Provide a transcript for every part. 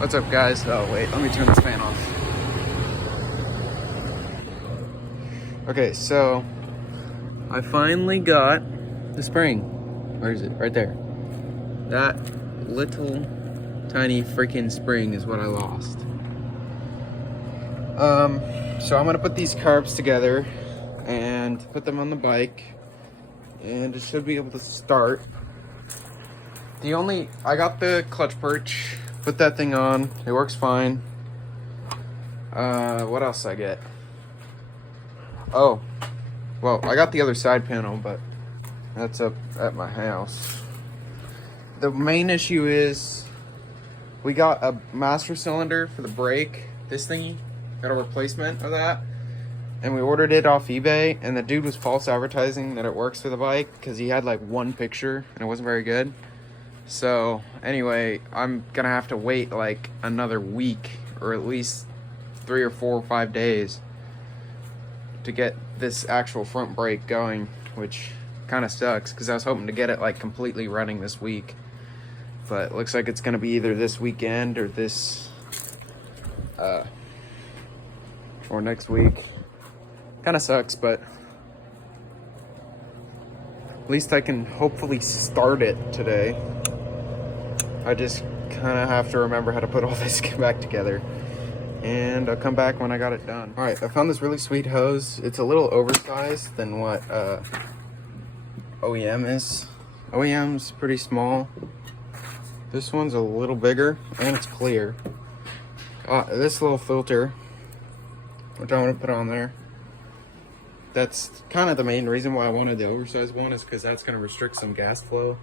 What's up, guys? Oh, wait, let me turn this fan off. Okay, so I finally got the spring. Where is it? Right there. That little tiny freaking spring is what I lost. So I'm gonna put these carbs together and put them on the bike, and it should be able to start. I got the clutch perch, put that thing on, it works fine. What else did I get? Oh, well, I got the other side panel, but that's up at my house. The main issue is we got a master cylinder for the brake, this thingy, got a replacement of that, and we ordered it off eBay, and the dude was false advertising that it works for the bike because he had like one picture and it wasn't very good. So anyway, I'm gonna have to wait like another week or at least 3 or 4 or 5 days to get this actual front brake going, which kind of sucks because I was hoping to get it like completely running this week, but it looks like it's gonna be either this weekend or or next week. Kind of sucks, but at least I can hopefully start it today. I just kind of have to remember how to put all this back together, and I'll come back when I got it done. All right, I found this really sweet hose. It's a little oversized than what OEM is. OEM's pretty small. This one's a little bigger, and it's clear. This little filter, which I want to put on there, that's kind of the main reason why I wanted the oversized one, is because that's going to restrict some gas flow.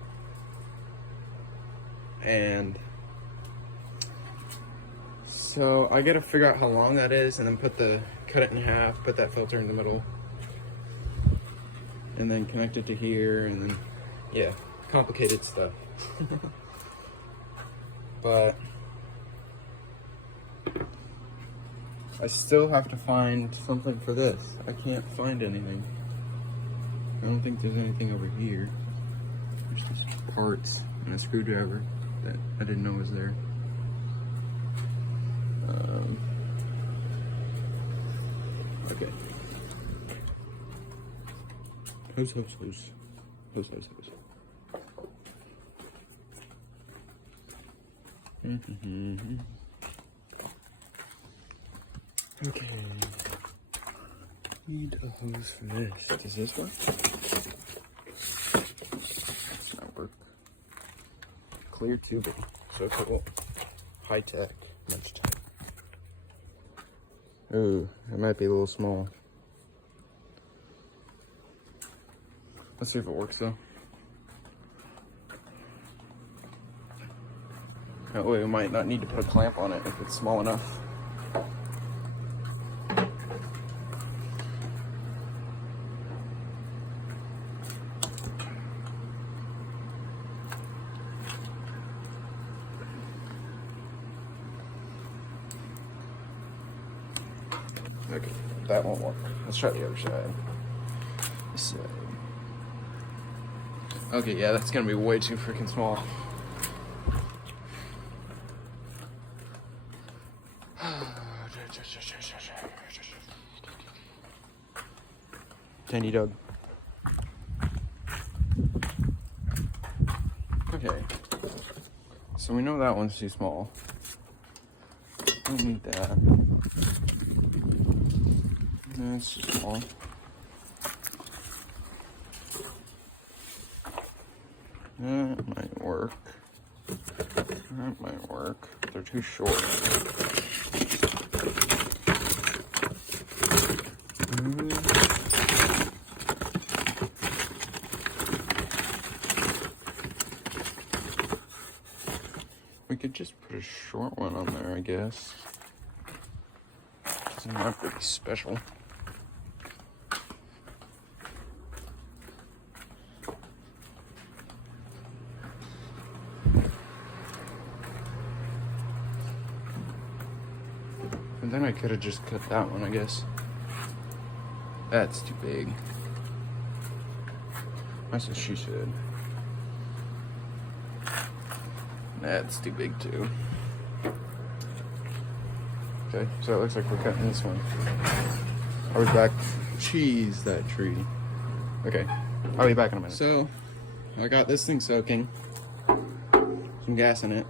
And so I gotta figure out how long that is, and then cut it in half, put that filter in the middle, and then connect it to here, and then, yeah, complicated stuff. But I still have to find something for this. I can't find anything. I don't think there's anything over here. There's just parts and a screwdriver that I didn't know was there. Okay. Hose. Okay. Need a hose for this. Does this work? Does not work. Clear tubing. So cool. High tech. Much tech. Ooh, it might be a little small. Let's see if it works though. That way we might not need to put a clamp on it if it's small enough. Okay, that won't work. Let's try the other side. This side. Okay, yeah, that's gonna be way too freaking small. Tandy dog. Okay, so we know that one's too small. Don't need that. That's small. That might work. That might work. They're too short. We could just put a short one on there, I guess. Doesn't have to be special. And then I could have just cut that one, I guess. That's too big. That's what she said. That's too big too. Okay, so it looks like we're cutting this one. I'll be back. Cheese that tree. Okay, I'll be back in a minute. So, I got this thing soaking. Some gas in it.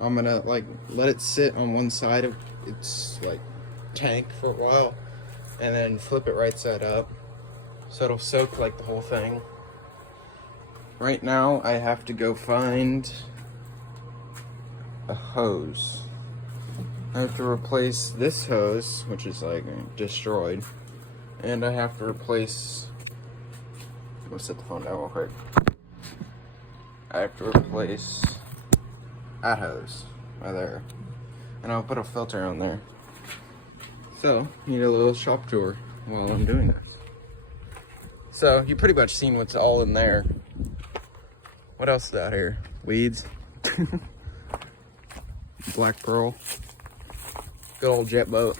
I'm gonna like let it sit on one side of its like tank for a while, and then flip it right side up, so it'll soak like the whole thing. Right now, I have to go find a hose. I have to replace this hose, which is like destroyed, and I have to replace. Let's set the phone down real quick. I have to replace that hose right there, and I'll put a filter on there. So, need a little shop tour while I'm doing this. So, you pretty much seen what's all in there. What else is out here? Weeds. Black pearl. Good old jet boat.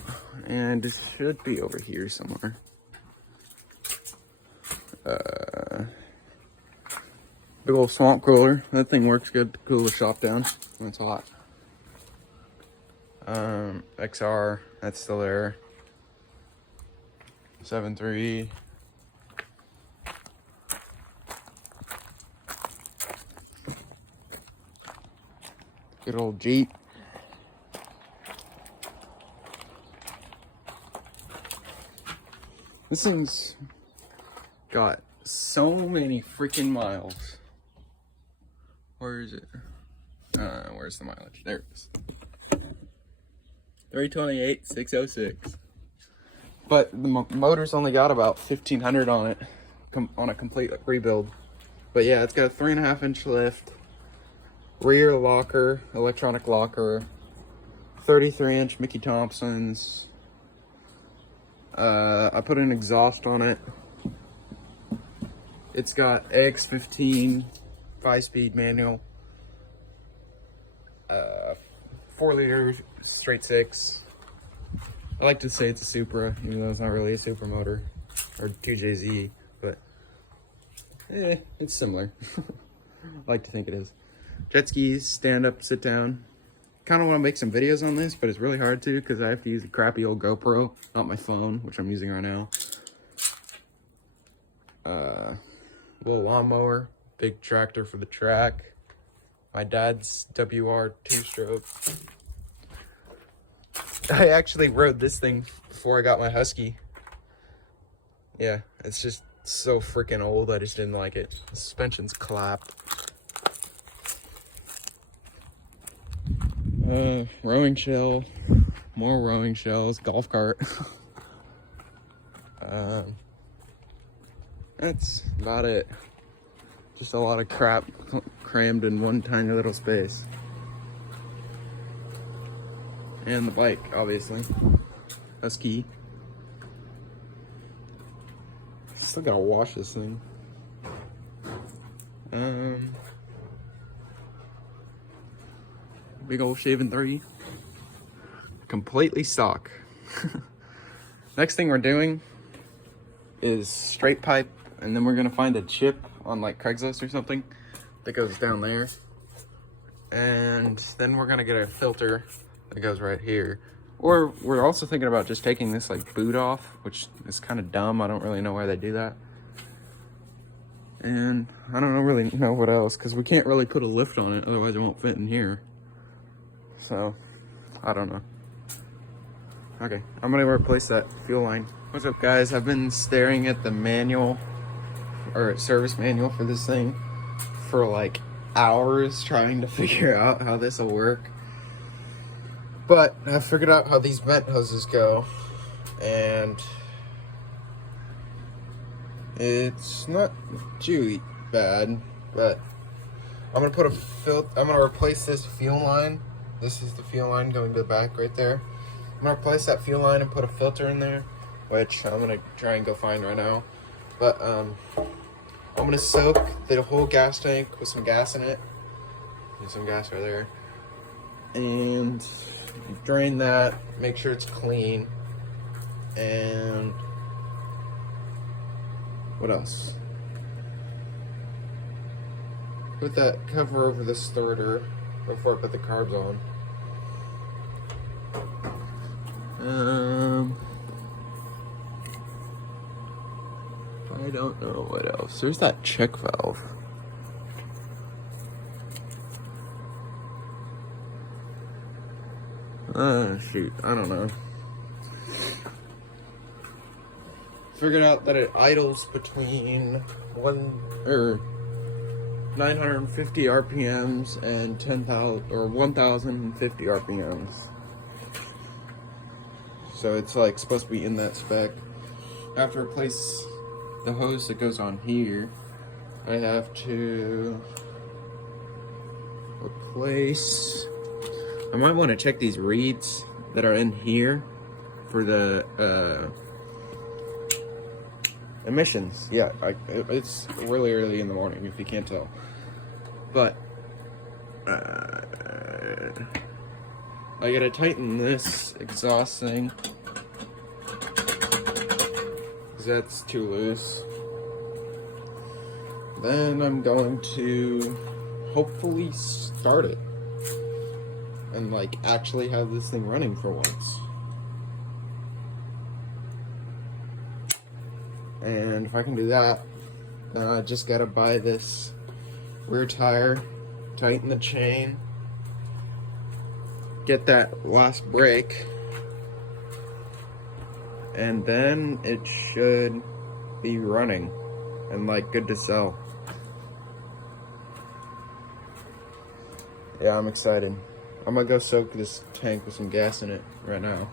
And it should be over here somewhere. Big old swamp cooler. That thing works good to cool the shop down when it's hot. XR, that's still there. 7.3. Good old Jeep. This thing's got so many freaking miles. Where is it? Where's the mileage? There it is. 328,606. But the motor's only got about 1,500 on it, on a complete rebuild. But yeah, it's got a 3.5-inch lift, rear locker, electronic locker, 33-inch Mickey Thompsons. I put an exhaust on it. It's got AX15 5-speed manual, 4-liter straight six. I like to say it's a Supra, even though it's not really a Supra motor, or 2JZ, but it's similar. I like to think it is. Jet skis, stand up, sit down. Kind of want to make some videos on this, but it's really hard to because I have to use a crappy old GoPro, not my phone, which I'm using right now. Little lawnmower, big tractor for the track. My dad's WR 2-stroke. I actually rode this thing before I got my Husky. Yeah, it's just so freaking old, I just didn't like it. The suspension's clapped. Rowing shell, more rowing shells, golf cart. That's about it. Just a lot of crap crammed in one tiny little space. And the bike, obviously. Husky. Still gotta wash this thing. Big old shaving 3. Completely stock. Next thing we're doing is straight pipe, and then we're gonna find a chip on like Craigslist or something that goes down there. And then we're gonna get a filter that goes right here. Or we're also thinking about just taking this like boot off, which is kind of dumb. I don't really know why they do that. And I don't really know what else, because we can't really put a lift on it, otherwise it won't fit in here. So, I don't know. Okay, I'm gonna replace that fuel line. What's up, guys? I've been staring at the manual, or service manual for this thing for like hours, trying to figure out how this will work. But I figured out how these vent hoses go, and it's not too bad, but I'm gonna put I'm gonna replace this fuel line. This is the fuel line going to the back right there. I'm gonna replace that fuel line and put a filter in there, which I'm gonna try and go find right now. But I'm gonna soak the whole gas tank with some gas in it. There's some gas right there. And drain that, make sure it's clean. And what else? Put that cover over the starter before I put the carbs on. I don't know what else. There's that check valve. Shoot, I don't know. Figured out that it idles between 950 RPMs and 10,000 or 1,050 RPMs. So it's like supposed to be in that spec. I have to replace the hose that goes on here. I have to replace. I might want to check these reeds that are in here for the emissions. Yeah, it's really early in the morning if you can't tell. But I gotta tighten this exhaust thing because that's too loose. Then I'm going to hopefully start it and like actually have this thing running for once. And if I can do that, then I just gotta buy this rear tire, tighten the chain, get that last brake, and then it should be running and like good to sell. Yeah, I'm excited. I'm gonna go soak this tank with some gas in it right now.